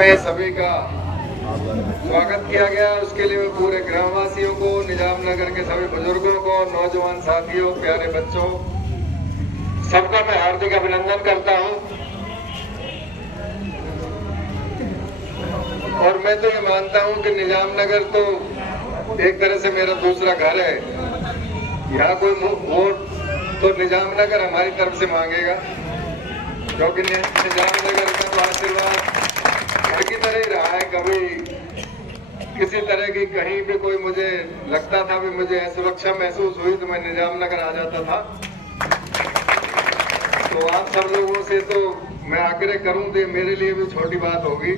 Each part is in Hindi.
में सभी का स्वागत किया गया। उसके लिए मैं पूरे ग्रामवासियों को, निजाम नगर के सभी बुजुर्गों को, नौजवान साथियों, प्यारे बच्चों, सबका मैं हार्दिक अभिनंदन करता हूं। और मैं तो ये मानता हूं कि निजाम नगर तो एक तरह से मेरा दूसरा घर है। यहाँ कोई वोट तो निजाम नगर हमारी तरफ से मांगेगा, क्योंकि निजाम नगर का तो आशीर्वाद घर की तरह ही रहा है। कभी किसी तरह की कहीं भी कोई मुझे लगता था भी मुझे असुरक्षा महसूस हुई तो मैं निजाम नगर आ जाता था। तो आप सब लोगों से तो मैं आग्रह करूं तो मेरे लिए भी छोटी बात होगी,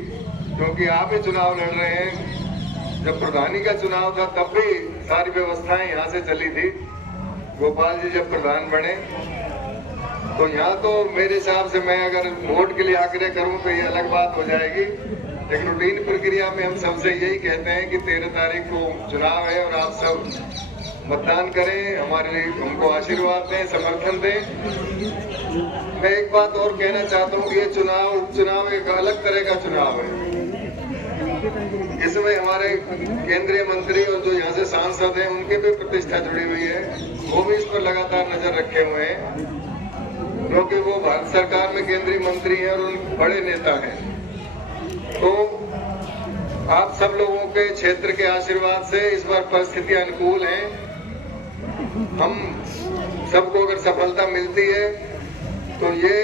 क्योंकि आप ही चुनाव लड़ रहे हैं। जब प्रधानी का चुनाव था तब भी सारी व्यवस्थाएं यहाँ से चली थी। गोपाल जी जब प्रधान बने तो यहाँ तो मेरे हिसाब से मैं अगर वोट के लिए आग्रह करूं तो ये अलग बात हो जाएगी। लेकिन रूटीन प्रक्रिया में हम सबसे यही कहते हैं कि 13 तारीख को चुनाव है और आप सब मतदान करें, हमारे लिए हमको आशीर्वाद दें, समर्थन दें। मैं एक बात और कहना चाहता हूँ कि ये चुनाव उपचुनाव एक अलग तरह का चुनाव है। इसमें हमारे केंद्रीय मंत्री और जो यहाँ से सांसद हैं उनकी भी प्रतिष्ठा जुड़ी हुई है, वो भी इस पर लगातार नजर रखे हुए हैं, क्योंकि वो भारत सरकार में केंद्रीय मंत्री हैं और उन बड़े नेता हैं। तो आप सब लोगों के क्षेत्र के आशीर्वाद से इस बार परिस्थितियां अनुकूल हैं। हम सबको अगर सफलता मिलती है तो ये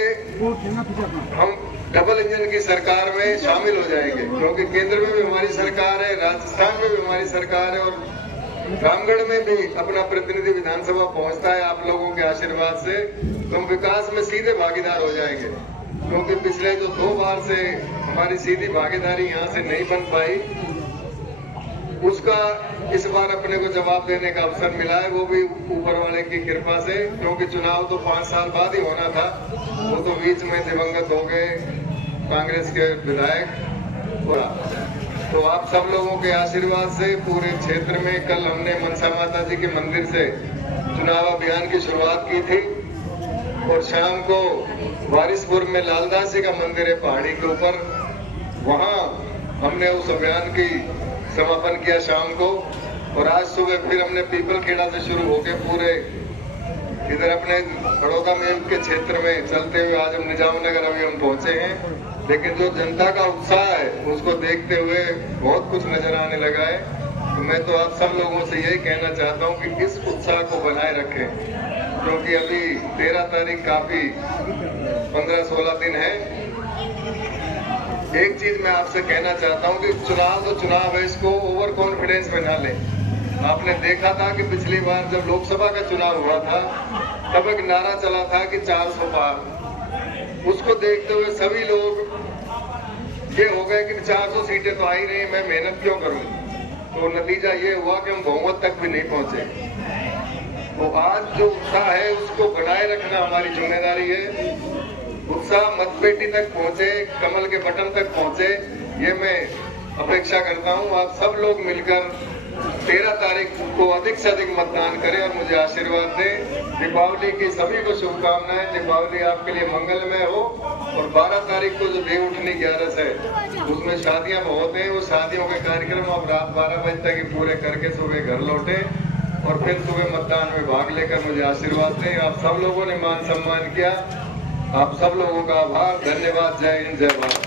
हम डबल इंजन की सरकार में शामिल हो जाएंगे, क्योंकि केंद्र में भी हमारी सरकार है, राजस्थान में भी हमारी सरकार है और रामगढ़ में भी अपना प्रतिनिधि विधानसभा पहुंचता है। आप लोगों के आशीर्वाद से तो हम विकास में सीधे भागीदार हो जाएंगे, क्योंकि पिछले जो 2 बार से हमारी सीधी भागीदारी यहाँ से नहीं बन पाई, उसका इस बार अपने को जवाब देने का अवसर मिला है, वो भी ऊपर वाले की कृपा से। क्योंकि चुनाव तो 5 साल बाद ही होना था, वो तो बीच में दिवंगत हो गए कांग्रेस के विधायक। तो आप सब लोगों के आशीर्वाद से पूरे क्षेत्र में कल हमने मनसा माता जी के मंदिर से चुनाव अभियान की शुरुआत की थी और शाम को वारिसपुर में लालदास जी का मंदिर है पहाड़ी के ऊपर, वहाँ हमने उस अभियान की समापन किया शाम को। और आज सुबह फिर हमने पीपल खेड़ा से शुरू होकर पूरे इधर अपने बड़ौदा में के क्षेत्र में चलते हुए आज हम निजाम नगर अभी हम पहुंचे हैं। लेकिन जो जनता का उत्साह है उसको देखते हुए बहुत कुछ नजर आने लगा है। तो मैं तो आप सब लोगों से यही कहना चाहता हूं कि इस उत्साह को बनाए रखें, क्योंकि अभी 13 तारीख काफी 15-16 दिन है। एक चीज मैं आपसे कहना चाहता हूं कि चुनाव तो चुनाव है, इसको ओवर कॉन्फिडेंस में ना लें। आपने देखा था कि पिछली बार जब लोकसभा का चुनाव हुआ था तब एक नारा चला था कि 400 पार। उसको देखते हुए सभी लोग ये हो गए कि 400 सीटें तो आ ही रही, मैं मेहनत क्यों करूं। तो नतीजा ये हुआ कि हम बहुमत तक भी नहीं पहुंचे। तो आज जो उत्साह है उसको बनाए रखना हमारी जिम्मेदारी है। उत्साह मतपेटी तक पहुंचे, कमल के बटन तक पहुंचे, ये मैं अपेक्षा करता हूं। आप सब लोग मिलकर 13 तारीख को अधिक से अधिक मतदान करें और मुझे आशीर्वाद दें। दीपावली की सभी को शुभकामनाएं। दीपावली आपके लिए मंगलमय हो। और 12 तारीख को जो देव उठनी 11 है उसमें शादियां बहुत हैं, वो शादियों के कार्यक्रम आप रात 12 बजे तक ही पूरे करके सुबह घर लौटे और फिर सुबह मतदान में भाग लेकर मुझे आशीर्वाद दें। आप सब लोगों ने मान सम्मान किया, आप सब लोगों का आभार, धन्यवाद। जय हिंद, जय भारत।